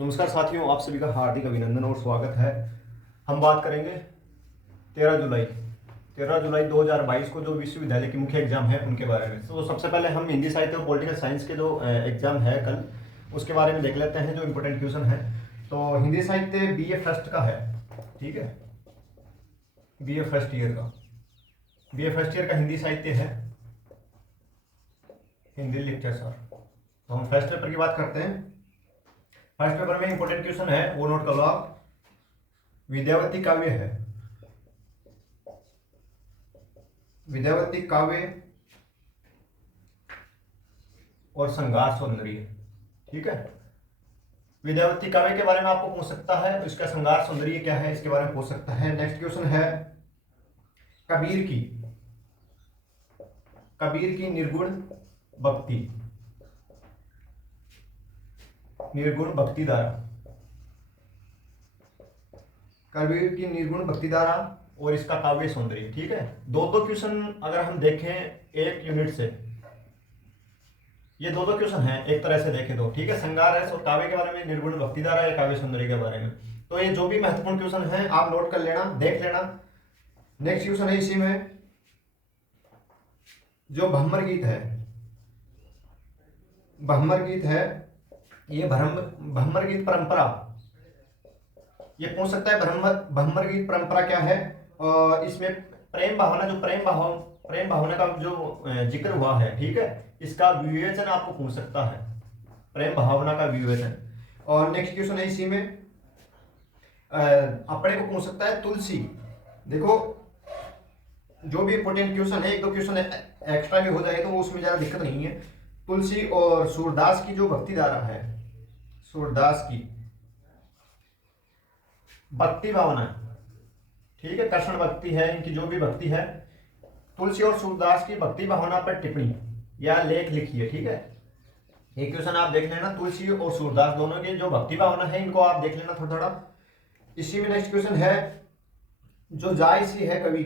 नमस्कार साथियों, आप सभी का हार्दिक अभिनंदन और स्वागत है। हम बात करेंगे 13 जुलाई 13 जुलाई 2022 को जो विश्वविद्यालय की मुख्य एग्जाम है उनके बारे में। तो सबसे पहले हम हिंदी साहित्य और पॉलिटिकल साइंस के जो एग्जाम है कल, उसके बारे में देख लेते हैं जो इम्पोर्टेंट क्वेश्चन है। तो हिंदी साहित्य बीए फर्स्ट का है, ठीक है, बीए फर्स्ट ईयर का, बीए फर्स्ट ईयर का हिंदी साहित्य है, हिंदी लिटरेचर। तो हम फर्स्ट पेपर की बात करते हैं। फर्स्ट पेपर में इंपॉर्टेंट क्वेश्चन है, वो नोट कर लो आप। विद्यावती काव्य है, विद्यावती काव्य और श्रृंगार सौंदर्य, ठीक है। विद्यावती काव्य के बारे में आपको पूछ सकता है, इसका श्रृंगार सौंदर्य क्या है इसके बारे में पूछ सकता है। नेक्स्ट क्वेश्चन है कबीर की, कबीर की निर्गुण भक्ति, निर्गुण भक्ति धारा, कबीर की निर्गुण भक्ति धारा और इसका काव्य सौंदर्य, ठीक है। दो दो क्वेश्चन अगर हम देखें एक यूनिट से, ये दो दो क्वेश्चन हैं एक तरह से देखें तो, ठीक है। श्रृंगार रस और काव्य के बारे में, निर्गुण भक्ति धारा या काव्य सौंदर्य के बारे में। तो ये जो भी महत्वपूर्ण क्वेश्चन है आप नोट कर लेना, देख लेना। नेक्स्ट क्वेश्चन है इसी में जो भ्रमर गीत है, भ्रमर गीत है, ये भ्रमर गीत परंपरा, ये पूछ सकता है भ्रमर गीत परंपरा क्या है। और इसमें प्रेम भावना, जो प्रेम भावना का जो जिक्र हुआ है, ठीक है, इसका विवेचन आपको पूछ सकता है, प्रेम भावना का विवेचन। और नेक्स्ट क्वेश्चन है इसी में अपने को पूछ सकता है तुलसी। देखो जो भी इंपोर्टेंट क्वेश्चन है, एक दो क्वेश्चन एक्स्ट्रा भी हो जाए तो उसमें ज्यादा दिक्कत नहीं है। तुलसी और सूरदास की जो भक्ति धारा है, सूरदास की भक्ति भावना, ठीक है, कृष्ण भक्ति है, इनकी जो भी भक्ति है, तुलसी और सूरदास की भक्ति भावना पर टिप्पणी या लेख लिखिए, ठीक है। एक क्वेश्चन आप देख लेना, तुलसी और सूरदास दोनों की जो भक्ति भावना है इनको आप देख लेना थोड़ा थोड़ा। इसी में नेक्स्ट क्वेश्चन है जो जायसी है कवि,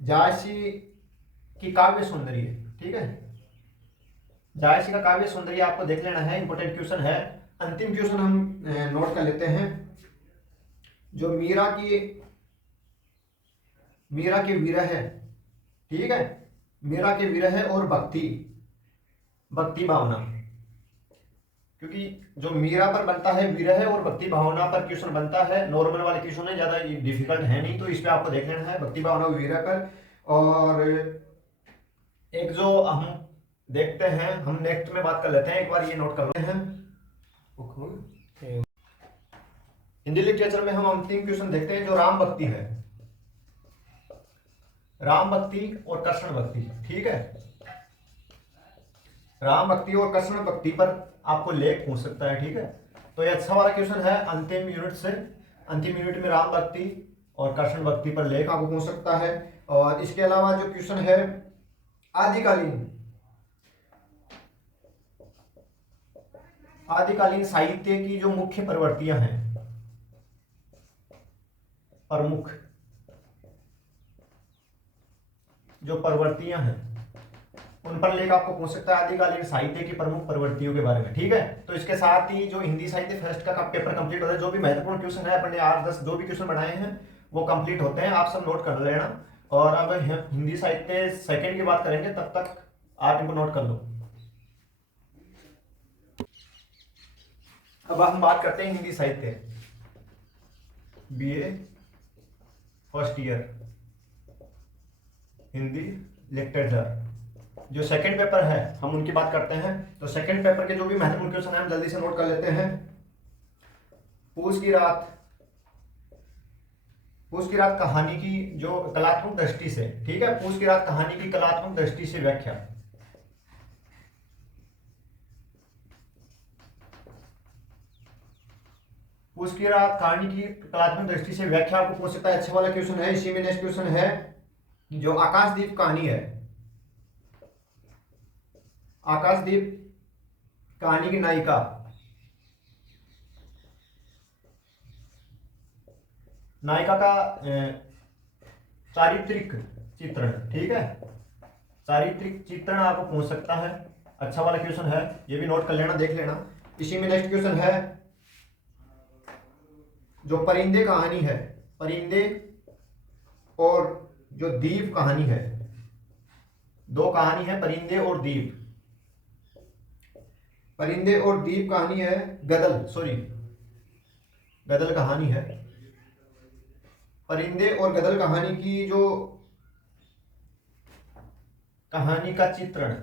जायसी की काव्य सौंदर्य, ठीक है, जायसी का काव्य सौंदर्य आपको देख लेना है, इंपॉर्टेंट क्वेश्चन है। अंतिम क्वेश्चन हम नोट कर लेते हैं, जो मीरा की विरह है, ठीक है, मीरा के विरह और भक्ति भावना, क्योंकि जो मीरा पर बनता है विरह और भक्ति भावना पर क्वेश्चन बनता है, नॉर्मल वाले क्वेश्चन है, ज्यादा डिफिकल्ट है नहीं, तो इस पे आपको देख लेना है भक्ति भावना और विरह पर। और एक जो हम देखते हैं, हम नेक्स्ट में बात कर लेते हैं, एक बार ये नोट कर लेते हैं। हिंदी लिटरेचर में हम अंतिम क्वेश्चन देखते हैं जो राम भक्ति है, राम भक्ति और कृष्ण भक्ति, ठीक है। राम भक्ति और कृष्ण भक्ति पर आपको लेख पूछ सकता है, ठीक है। तो ये अच्छा वाला क्वेश्चन है अंतिम यूनिट से, अंतिम यूनिट में राम भक्ति और कृष्ण भक्ति पर लेख आपको पूछ सकता है। और इसके अलावा जो क्वेश्चन है आदिकालीन साहित्य की जो मुख्य प्रवृत्तियां हैं, प्रमुख जो प्रवृत्तियां हैं उन पर लेख आपको पूछ सकता है, आदिकालीन साहित्य की प्रमुख प्रवृत्तियों के बारे में, ठीक है। तो इसके साथ ही जो हिंदी साहित्य फर्स्ट का पेपर कंप्लीट होता है, जो भी महत्वपूर्ण क्वेश्चन है अपने 8-10 जो भी क्वेश्चन बनाए हैं वो कंप्लीट होते हैं, आप सब नोट कर लेना। और अब हिंदी साहित्य सेकंड की बात करेंगे, तब तक आप इनको नोट कर लो। अब हम बात करते हैं हिंदी साहित्य BA first year Hindi literature, जो सेकंड पेपर है हम उनकी बात करते हैं। तो सेकंड पेपर के जो भी महत्वपूर्ण क्वेश्चन है हम जल्दी से नोट कर लेते हैं। पूस की रात कहानी की जो कलात्मक दृष्टि से, ठीक है, पूस की रात कहानी की कलात्मक दृष्टि से व्याख्या, पूस की रात कहानी की कलात्मक दृष्टि से व्याख्या आपको पूछ सकता है, अच्छा वाला क्वेश्चन है। इसी में नेक्स्ट क्वेश्चन है जो आकाशदीप कहानी है, आकाशदीप कहानी की नायिका, नायिका का चारित्रिक चित्रण, ठीक है, चारित्रिक चित्रण आपको पूछ सकता है, अच्छा वाला क्वेश्चन है, ये भी नोट कर लेना, देख लेना। इसी में नेक्स्ट क्वेश्चन है जो परिंदे कहानी है, परिंदे और जो द्वीप कहानी है, दो कहानी है परिंदे और द्वीप। परिंदे और द्वीप कहानी है गदल कहानी है। परिंदे और गदल कहानी की जो कहानी का चित्रण,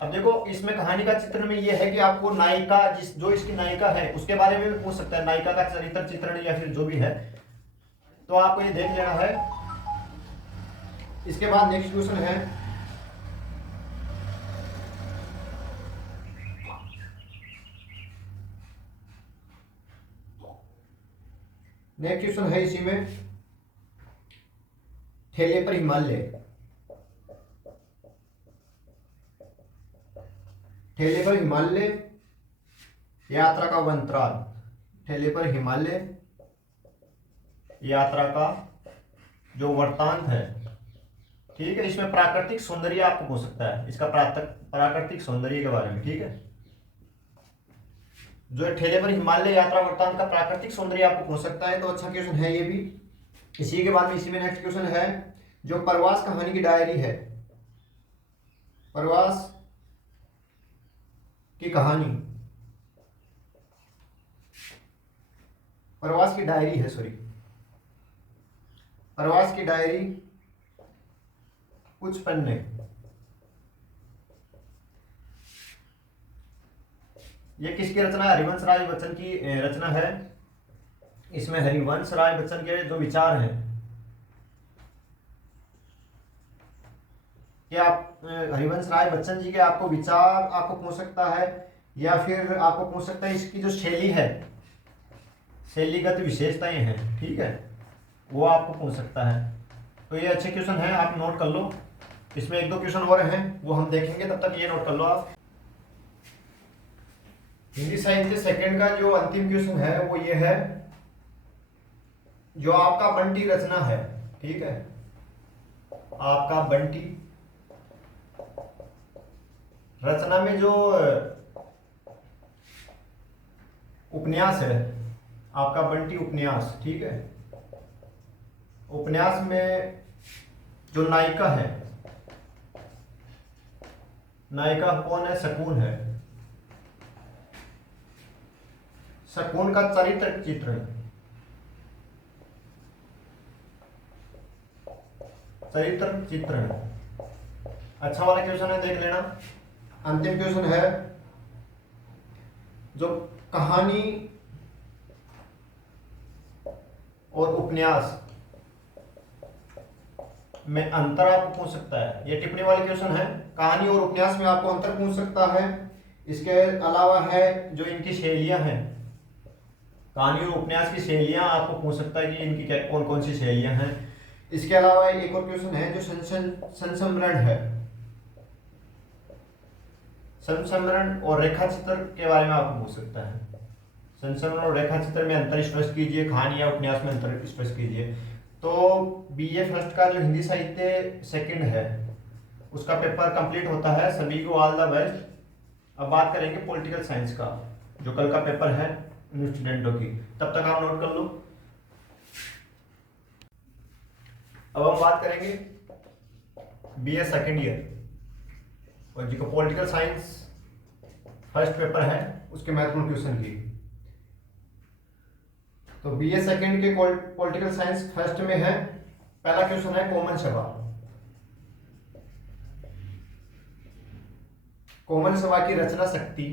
अब देखो इसमें कहानी का चित्रण में यह है कि आपको नायिका जो इसकी नायिका है उसके बारे में भी पूछ सकता है, नायिका का चरित्र चित्रण या फिर जो भी है, तो आपको ये देख लेना है। इसके बाद नेक्स्ट क्वेश्चन है, इसी में ठेले पर हिमालय, ठेले पर हिमालय यात्रा का वंतराल, ठेले पर हिमालय यात्रा का जो वृत्तांत है, ठीक है। इसमें प्राकृतिक सौंदर्य आपको पूछ सकता है, इसका प्राकृतिक सौंदर्य के बारे में, ठीक है। जो ठेले पर हिमालय यात्रा वृत्तांत का प्राकृतिक सौंदर्य आपको पूछ सकता है, तो अच्छा क्वेश्चन है ये भी। इसी के बाद में इसी में नेक्स्ट क्वेश्चन है, जो प्रवास कहानी की डायरी है, प्रवास की कहानी, प्रवास की डायरी है, प्रवास की डायरी कुछ पन्ने, ये किसकी रचना है? हरिवंश राय बच्चन की रचना है। इसमें हरिवंश राय बच्चन के जो विचार हैं, क्या आप हरिवंश राय बच्चन जी के आपको विचार आपको पूछ सकता है, या फिर आपको पूछ सकता है इसकी जो शैली है, शैलीगत विशेषताएं हैं, ठीक है, वो आपको पूछ सकता है। तो ये अच्छे क्वेश्चन है, आप नोट कर लो। इसमें एक दो क्वेश्चन और हैं वो हम देखेंगे, तब तक ये नोट कर लो आप। हिंदी साहित्य सेकंड का जो अंतिम क्वेश्चन है वो ये है, जो आपका बंटी रचना है, ठीक है, आपका बंटी रचना में जो उपन्यास है, आपका बंटी उपन्यास, ठीक है, उपन्यास में जो नायिका है, नायिका कौन है? शकुन है। शकुन का चरित्र चित्रण, चरित्र चित्रण अच्छा वाला क्वेश्चन है, देख लेना। अंतिम क्वेश्चन है, जो कहानी और उपन्यास में अंतर आपको पूछ सकता है, ये टिप्पणी वाले क्वेश्चन है। कहानी और उपन्यास में आपको अंतर पूछ सकता है। इसके अलावा है जो इनकी शैलियां हैं, कहानी और उपन्यास की शैलियां आपको पूछ सकता है कि इनकी क्या कौन कौन सी शैलियां हैं। इसके अलावा एक और क्वेश्चन है जो संस्मरण है, संस्मरण और रेखाचित्र के बारे में आपको पूछ सकता है। संस्मरण और रेखाचित्र में अंतर स्पष्ट कीजिए, कहानी या उपन्यास में अंतर स्पष्ट कीजिए। तो बीए फर्स्ट का जो हिंदी साहित्य सेकंड है उसका पेपर कंप्लीट होता है। सभी को ऑल द बेस्ट। अब बात करेंगे पॉलिटिकल साइंस का, जो कल का पेपर है उन स्टूडेंटों की, तब तक आप नोट कर लो। अब हम बात करेंगे बीए सेकंड ईयर और जी को पॉलिटिकल साइंस फर्स्ट पेपर है उसके महत्वपूर्ण क्वेश्चन की। तो बीए सेकंड के पॉलिटिकल साइंस फर्स्ट में है, पहला क्वेश्चन है कॉमन सभा। कॉमन सभा की रचना शक्ति,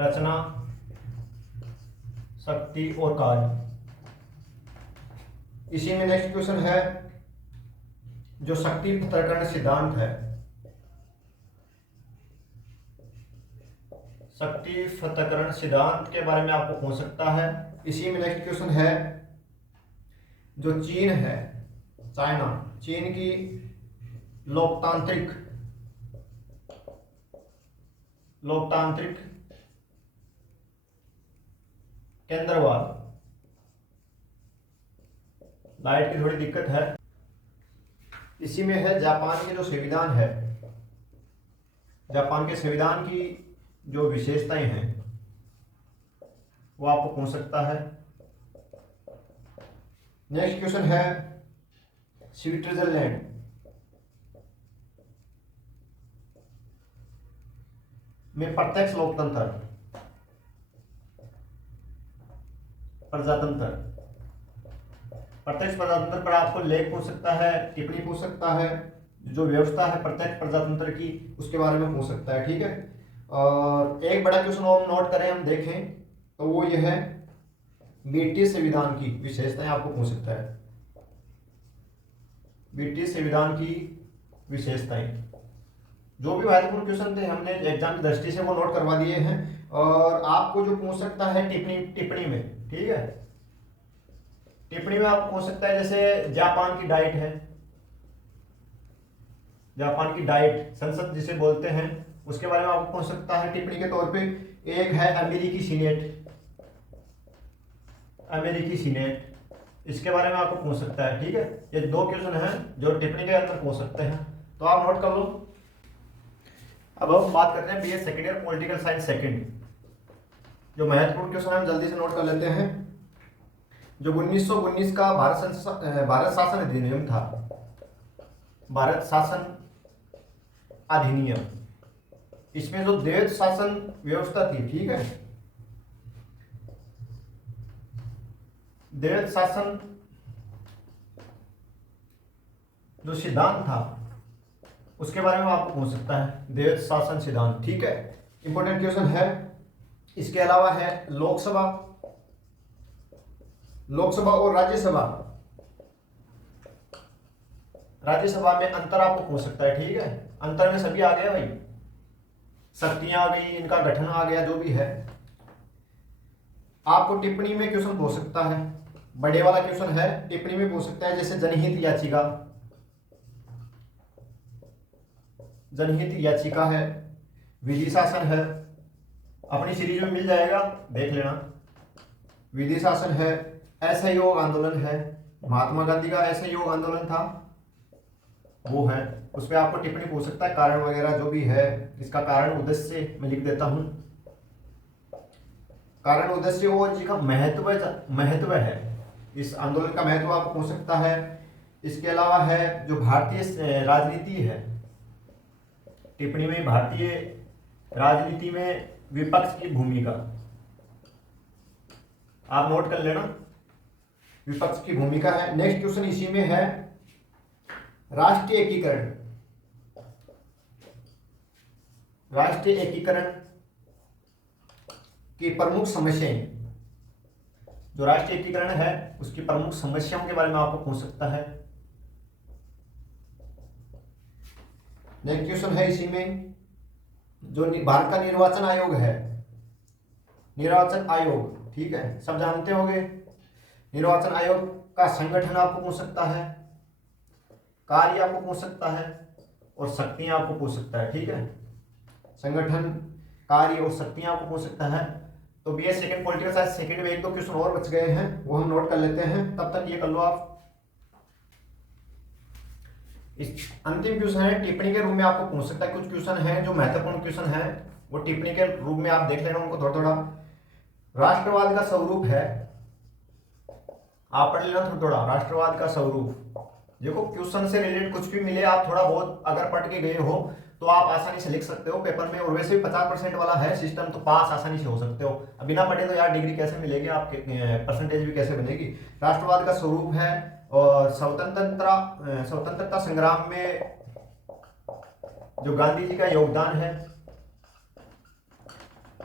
रचना शक्ति और कार्य। इसी में नेक्स्ट क्वेश्चन है जो शक्ति पृथक्करण सिद्धांत है, शक्ति पृथक्करण सिद्धांत के बारे में आपको पूछ सकता है। इसी में नेक्स्ट क्वेश्चन है जो चीन है, चाइना, चीन की लोकतांत्रिक केंद्रवाद। लाइट की थोड़ी दिक्कत है। इसी में है जापान के जो संविधान है, जापान के संविधान की जो विशेषताएं हैं, वो आपको पूछ सकता है। नेक्स्ट क्वेश्चन है स्विट्जरलैंड में प्रत्यक्ष लोकतंत्र प्रजातंत्र प्रत्यक्ष प्रजातंत्र पर आपको लेख पूछ सकता है, टिप्पणी पूछ सकता है, जो व्यवस्था है प्रत्यक्ष प्रजातंत्र की उसके बारे में पूछ सकता है। ठीक है, और एक बड़ा क्वेश्चन और नोट करें, हम देखें तो वो ये है ब्रिटिश संविधान की विशेषताएं आपको पूछ सकता है। ब्रिटिश संविधान की विशेषताएं, जो भी महत्वपूर्ण क्वेश्चन थे हमने एग्जाम की दृष्टि से वो नोट करवा दिए हैं। और आपको जो पूछ सकता है टिप्पणी में, ठीक है, टिप्पणी में आपको पूछ सकता है जैसे जापान की डाइट है, जापान की डाइट संसद जिसे बोलते हैं उसके बारे में आपको पूछ सकता है टिप्पणी के तौर पे। एक है अमेरिकी सीनेट, अमेरिकी सीनेट, इसके बारे में आपको पूछ सकता है। ठीक है, ये दो क्वेश्चन हैं जो टिप्पणी के अंदर पूछ सकते हैं, तो आप नोट कर लो। अब हम बात करते हैं BA second year political science second, जो महत्वपूर्ण क्वेश्चन है हम जल्दी से नोट कर लेते हैं। जो 1919 का भारत शासन अधिनियम था, भारत शासन अधिनियम, इसमें जो द्वैध शासन व्यवस्था थी, ठीक है, द्वैध शासन जो सिद्धांत था उसके बारे में आपको पूछ सकता है, द्वैध शासन सिद्धांत। ठीक है, इंपॉर्टेंट क्वेश्चन है। इसके अलावा है लोकसभा, लोकसभा और राज्यसभा, राज्यसभा में अंतर आपको पूछ सकता है। ठीक है, अंतर में सभी आ गया भाई, शक्तियां आ गई, इनका गठन आ गया, जो भी है। आपको टिप्पणी में क्वेश्चन पूछ सकता है, बड़े वाला क्वेश्चन है, टिप्पणी में पूछ सकता है, जैसे जनहित याचिका, जनहित याचिका है, विधि शासन है, अपनी सीरीज में मिल जाएगा, देख लेना। विधि शासन है, असहयोग आंदोलन है, महात्मा गांधी का असहयोग आंदोलन था वो है, उस पर आपको टिप्पणी पूछ सकता है, कारण वगैरह जो भी है, इसका कारण उद्देश्य मैं लिख देता हूं। कारण उद्देश्य वो जी का महत्व है, इस आंदोलन का महत्व आपको पूछ सकता है। इसके अलावा है जो भारतीय राजनीति है, टिप्पणी में भारतीय राजनीति में विपक्ष की भूमिका आप नोट कर लेना, विपक्ष की भूमिका है। नेक्स्ट क्वेश्चन इसी में है राष्ट्रीय एकीकरण, राष्ट्रीय एकीकरण की प्रमुख समस्याएं, जो राष्ट्रीय एकीकरण है उसकी प्रमुख समस्याओं के बारे में आपको पूछ सकता है। नेक्स्ट क्वेश्चन है इसी में, जो भारत का निर्वाचन आयोग है, निर्वाचन आयोग, ठीक है, सब जानते होंगे। निर्वाचन आयोग का संगठन आपको पूछ सकता है, कार्य आपको पूछ सकता है, और शक्तियां आपको पूछ सकता है। ठीक है, संगठन, कार्य और शक्तियां आपको पूछ सकता है। तो BA second political science second में एक दो क्वेश्चन और बच गए हैं, वो हम नोट कर लेते हैं, तब तक ये कर लो आप। इस अंतिम क्वेश्चन है, टिप्पणी के रूप में आपको पूछ सकता है। कुछ क्वेश्चन है जो महत्वपूर्ण क्वेश्चन है, वो टिप्पणी के रूप में आप देख लेना उनको थोड़ा थोड़ा। राष्ट्रवाद का स्वरूप है, आप पढ़ लेना थोड़ा थोड़ा, राष्ट्रवाद का स्वरूप। देखो क्वेश्चन से रिलेटेड कुछ भी मिले, आप थोड़ा बहुत अगर पढ़ के गए हो तो आप आसानी से लिख सकते हो पेपर में, और वैसे भी 50% वाला है सिस्टम, तो पास आसानी से हो सकते हो। अब बिना पढ़े तो यार डिग्री कैसे मिलेगी, आप परसेंटेज भी कैसे बनेगी। राष्ट्रवाद का स्वरूप है, और स्वतंत्रता संग्राम में जो गांधी जी का योगदान है।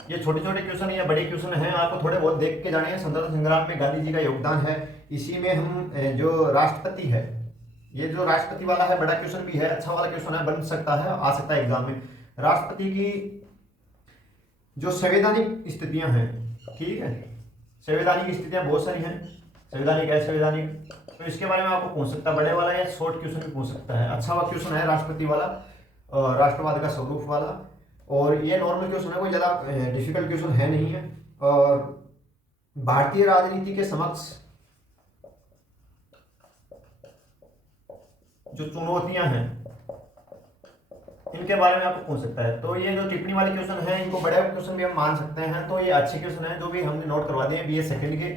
ये छोटे छोटे क्वेश्चन या बड़े क्वेश्चन हैं, आपको थोड़े बहुत देख के जाने हैं। स्वतंत्रता संग्राम में गांधी जी का योगदान है। इसी में हम जो राष्ट्रपति है, ये जो राष्ट्रपति वाला है बड़ा क्वेश्चन भी है, अच्छा वाला क्वेश्चन है, बन सकता है, आ सकता है एग्जाम में। राष्ट्रपति की जो संवैधानिक स्थितियां हैं, ठीक है, संवैधानिक स्थितियां बहुत सारी हैं, संवैधानिक असंवैधानिक, तो इसके बारे में आपको पूछ सकता है। बड़े वाला या शॉर्ट क्वेश्चन भी पूछ सकता है। अच्छा वाला क्वेश्चन है राष्ट्रपति वाला, राष्ट्रवाद का स्वरूप वाला, और ये नॉर्मल क्वेश्चन है, कोई ज़्यादा डिफिकल्ट क्वेश्चन है नहीं है। और भारतीय राजनीति के समक्ष जो चुनौतियां हैं, इनके बारे में आपको पूछ सकता है। तो ये जो टिप्पणी वाले क्वेश्चन है, इनको बड़े क्वेश्चन भी हम मान सकते हैं। तो ये अच्छे क्वेश्चन है जो भी हमने नोट करवा दिए बीए सेकंड के,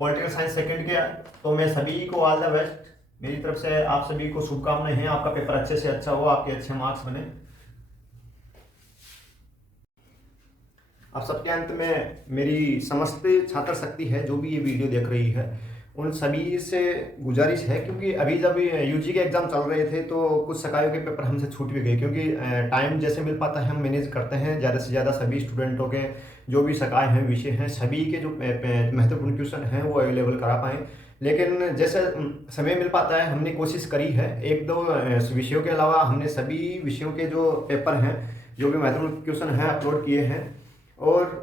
पॉलिटिकल साइंस सेकंड के। तो मैं सभी को ऑल द बेस्ट, मेरी तरफ से आप सभी को शुभकामनाएं हैं। आपका पेपर अच्छे से अच्छा हो, आपके अच्छे मार्क्स बने। अब सबके अंत में मेरी समस्त छात्र शक्ति है जो भी ये वीडियो देख रही है, उन सभी से गुजारिश है, क्योंकि अभी जब यूजी के एग्ज़ाम चल रहे थे तो कुछ सकायों के पेपर हमसे छूट भी गए, क्योंकि टाइम जैसे मिल पाता है हम मैनेज करते हैं ज़्यादा से ज़्यादा सभी स्टूडेंटों के जो भी सकाय हैं, विषय हैं, सभी के जो महत्वपूर्ण क्वेश्चन हैं वो अवेलेबल करा पाएँ। लेकिन जैसे समय मिल पाता है हमने कोशिश करी है, एक दो विषयों के अलावा हमने सभी विषयों के जो पेपर हैं, जो भी महत्वपूर्ण क्वेश्चन हैं, अपलोड किए हैं। और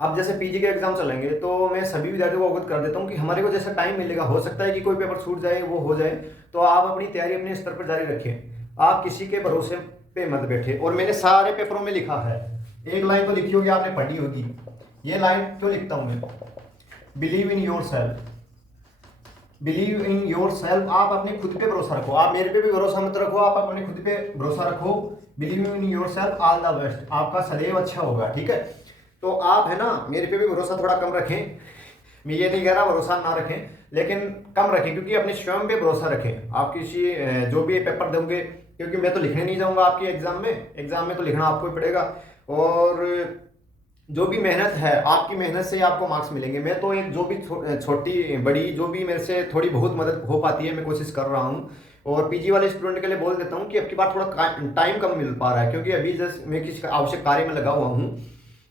अब जैसे पीजी के एग्जाम चलेंगे तो मैं सभी विद्यार्थियों को अवगत कर देता हूँ कि हमारे को जैसा टाइम मिलेगा, हो सकता है कि कोई पेपर छूट जाए, वो हो जाए, तो आप अपनी तैयारी अपने स्तर पर जारी रखें। आप किसी के भरोसे पे मत बैठे। और मैंने सारे पेपरों में लिखा है, एक लाइन तो लिखी होगी, आपने पढ़ी होगी। ये लाइन क्यों लिखता हूँ मैं? Believe in your self, believe in your self. आप अपने खुद पे भरोसा रखो। आप मेरे पे भी भरोसा मत रखो, आप अपने खुद पे भरोसा रखो। Believe in your self, all the best. आपका सदैव अच्छा होगा, ठीक है। तो आप है ना, मेरे पे भी भरोसा थोड़ा कम रखें। मैं ये नहीं कह रहा भरोसा ना रखें, लेकिन कम रखें, क्योंकि अपने स्वयं पे भरोसा रखें। आप किसी जो भी पेपर दोगे, क्योंकि मैं तो लिखने नहीं जाऊंगा आपके एग्जाम में तो लिखना आपको ही पड़ेगा। और जो भी मेहनत है, आपकी मेहनत से आपको मार्क्स मिलेंगे। मैं तो एक जो भी छोटी बड़ी जो भी मेरे से थोड़ी बहुत मदद हो पाती है मैं कोशिश कर रहा हूँ। और पीजी वाले स्टूडेंट के लिए बोल देता हूँ कि अब की बार थोड़ा टाइम कम मिल पा रहा है, क्योंकि अभी जैसे मैं किसी आवश्यक कार्य में लगा हुआ हूँ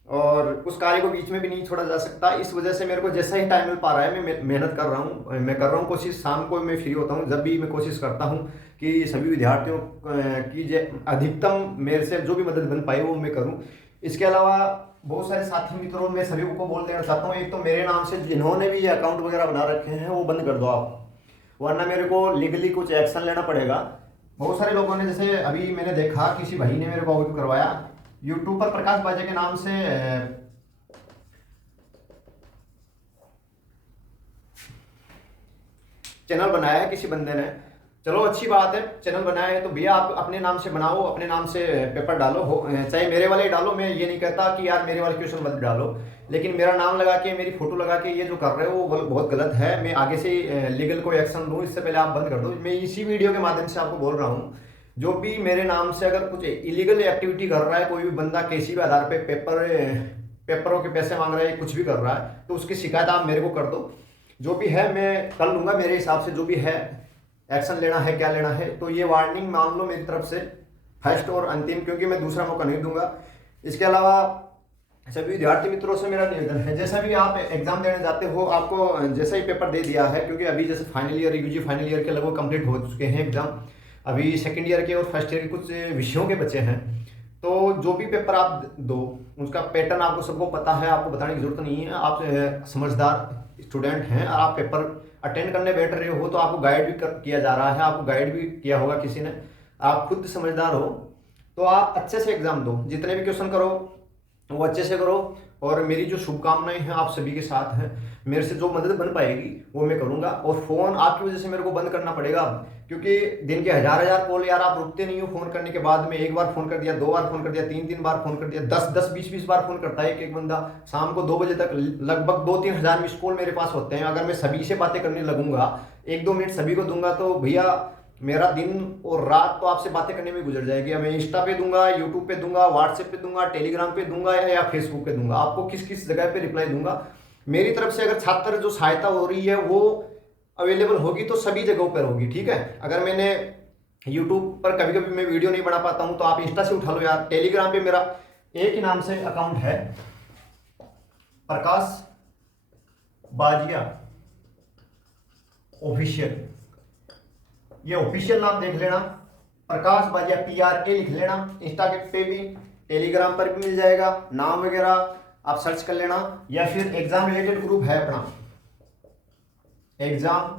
और उस कार्य को बीच में भी नहीं छोड़ा जा सकता। इस वजह से मेरे को जैसा ही टाइम मिल पा रहा है मैं मेहनत कर रहा हूँ। मैं कर रहा हूँ कोशिश, शाम को मैं फ्री होता हूँ, जब भी मैं कोशिश करता हूँ कि सभी विद्यार्थियों की अधिकतम मेरे से जो भी मदद बन पाए वो मैं करूँ। इसके अलावा बहुत सारे साथी मित्रों में सभी को बोल देना चाहता हूँ, एक तो मेरे नाम से जिन्होंने भी ये अकाउंट वगैरह बना रखे हैं वो बंद कर दो आप, वरना मेरे को लीगली कुछ एक्शन लेना पड़ेगा। बहुत सारे लोगों ने, जैसे अभी मैंने देखा किसी भाई ने मेरे को अवगत करवाया, यूट्यूब पर प्रकाश बाजे के नाम से चैनल बनाया है किसी बंदे ने। चलो अच्छी बात है, चैनल बनाया है तो भैया आप अपने नाम से बनाओ, अपने नाम से पेपर डालो, हो चाहे मेरे वाले डालो। मैं ये नहीं कहता कि यार मेरे वाले क्वेश्चन मत डालो, लेकिन मेरा नाम लगा के, मेरी फोटो लगा के ये जो कर रहे हो वो बहुत गलत है। मैं आगे से लीगल कोई एक्शन लूँ, इससे पहले आप बंद कर दो। मैं इसी वीडियो के माध्यम से आपको बोल रहा हूँ, जो भी मेरे नाम से अगर कुछ इलीगल एक्टिविटी कर रहा है, कोई भी बंदा किसी भी आधार पे पेपरों के पैसे मांग रहा है, कुछ भी कर रहा है, तो उसकी शिकायत आप मेरे को कर दो। जो भी है मैं कर लूँगा, मेरे हिसाब से जो भी है एक्शन लेना है, क्या लेना है। तो ये वार्निंग मान लो मेरी तरफ से, फर्स्ट और अंतिम, क्योंकि मैं दूसरा मौका नहीं दूंगा। इसके अलावा सभी विद्यार्थी मित्रों से मेरा निवेदन है, जैसा भी आप एग्जाम देने जाते हो, आपको जैसा ही पेपर दे दिया है, क्योंकि अभी जैसे final year, UG final year के लगभग कंप्लीट हो चुके हैं एग्जाम, अभी सेकेंड ईयर के और फर्स्ट ईयर के कुछ विषयों के बचे हैं। तो जो भी पेपर आप दो उसका पैटर्न आपको सबको पता है, आपको बताने की जरूरत नहीं है। आप समझदार स्टूडेंट हैं, आप पेपर अटेंड करने बैठ रहे हो तो आपको गाइड भी किया जा रहा है, आपको गाइड भी किया होगा किसी ने, आप खुद समझदार हो, तो आप अच्छे से एग्जाम दो। जितने भी क्वेश्चन करो वो अच्छे से करो। और मेरी जो शुभकामनाएं हैं आप सभी के साथ हैं, मेरे से जो मदद बन पाएगी वो मैं करूंगा। और फ़ोन आपकी वजह से मेरे को बंद करना पड़ेगा, क्योंकि दिन के हजार कॉल यार आप रुकते नहीं हो फ़ोन करने के बाद में। एक बार फ़ोन कर दिया, 2 बार फ़ोन कर दिया, 3 बार फ़ोन कर दिया, 10-20 बार फ़ोन करता है एक बंदा। शाम को 2 बजे तक लगभग 2-3 हज़ार मिस कॉल मेरे पास होते हैं। अगर मैं सभी से बातें करने लगूंगा, 1-2 मिनट सभी को दूंगा, तो भैया मेरा दिन और रात तो आपसे बातें करने में गुजर जाएगी। मैं इंस्टा पे दूंगा, यूट्यूब पे दूंगा, व्हाट्सएप पे दूंगा, टेलीग्राम पे दूंगा या फेसबुक पे दूंगा। आपको किस किस जगह पे रिप्लाई दूंगा। मेरी तरफ से अगर छात्र जो सहायता हो रही है वो अवेलेबल होगी तो सभी जगहों पर होगी, ठीक है। अगर मैंने यूट्यूब पर कभी कभी मैं वीडियो नहीं बना पाता हूँ तो आप इंस्टा से उठा लो यार। टेलीग्राम पे मेरा एक ही नाम से अकाउंट है, प्रकाश बाजिया ऑफिशियल। ये ऑफिशियल नाम देख लेना, प्रकाश बाजिया PRA लिख लेना। इंस्टा पे भी, टेलीग्राम पर भी मिल जाएगा, नाम वगैरह आप सर्च कर लेना। या फिर एग्जाम रिलेटेड ग्रुप है अपना, एग्जाम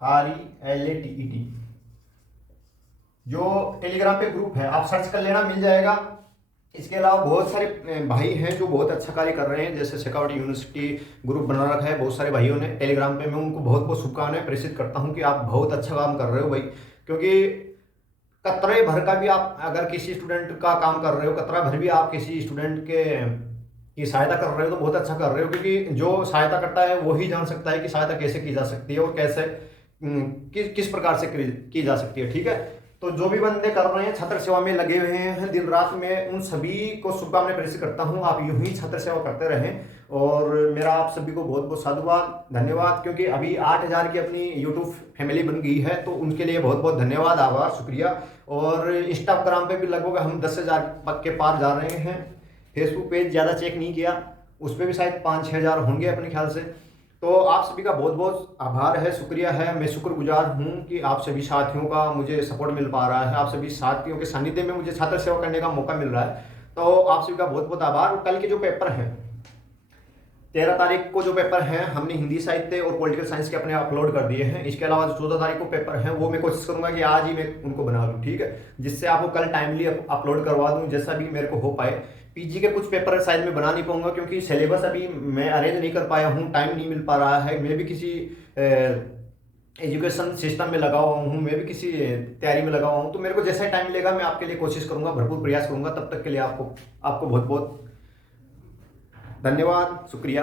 RELATED, जो टेलीग्राम पे ग्रुप है, आप सर्च कर लेना, मिल जाएगा। इसके अलावा बहुत सारे भाई हैं जो बहुत अच्छा कार्य कर रहे हैं, जैसे शेखावटी यूनिवर्सिटी ग्रुप बना रखा है बहुत सारे भाइयों ने टेलीग्राम पे। मैं उनको बहुत बहुत शुभकामनाएं प्रेषित करता हूं कि आप बहुत अच्छा काम कर रहे हो भाई। क्योंकि कतरे भर का भी आप अगर किसी स्टूडेंट का काम कर रहे हो, कतरा भर भी आप किसी स्टूडेंट के की सहायता कर रहे हो तो बहुत अच्छा कर रहे हो, क्योंकि जो सहायता करता है वो ही जान सकता है कि सहायता कैसे की जा सकती है और कैसे किस प्रकार से की जा सकती है। ठीक है, तो जो भी बंदे कर रहे हैं छात्र सेवा में लगे हुए हैं दिन रात में, उन सभी को शुभकामनाएं प्रेषित करता हूं। आप यूं ही छात्र सेवा करते रहें और मेरा आप सभी को बहुत बहुत साधुवाद, धन्यवाद। क्योंकि अभी 8,000 की अपनी यूट्यूब फैमिली बन गई है, तो उनके लिए बहुत बहुत धन्यवाद, आभार, शुक्रिया। और इंस्टाग्राम पे भी लगभग हम 10,000 के पार जा रहे हैं। फेसबुक पेज ज़्यादा चेक नहीं किया, उस पर भी शायद 5-6 हज़ार होंगे अपने ख्याल से। तो आप सभी का बहुत बहुत आभार है, शुक्रिया है। मैं शुक्रगुजार हूँ कि आप सभी साथियों का मुझे सपोर्ट मिल पा रहा है, आप सभी साथियों के सानिध्य में मुझे छात्र सेवा करने का मौका मिल रहा है। तो आप सभी का बहुत बहुत आभार। कल के जो पेपर हैं, 13 तारीख को जो पेपर हैं हमने हिंदी साहित्य और पॉलिटिकल साइंस के अपने अपलोड कर दिए हैं। इसके अलावा जो 14 तारीख को पेपर हैं वो मैं कोशिश करूंगा कि आज ही मैं उनको बना लूँ, ठीक है, जिससे आपको कल टाइमली अपलोड करवा दूँ, जैसा भी मेरे को हो पाए। पीजी के कुछ पेपर शायद मैं बना नहीं पाऊंगा, क्योंकि सिलेबस अभी मैं अरेंज नहीं कर पाया हूँ, टाइम नहीं मिल पा रहा है। मैं भी किसी एजुकेशन सिस्टम में लगा हुआ हूँ, मैं भी किसी तैयारी में लगा हुआ हूँ। तो मेरे को जैसा टाइम मिलेगा मैं आपके लिए कोशिश करूंगा, भरपूर प्रयास करूंगा। तब तक के लिए आपको बहुत बहुत धन्यवाद, शुक्रिया।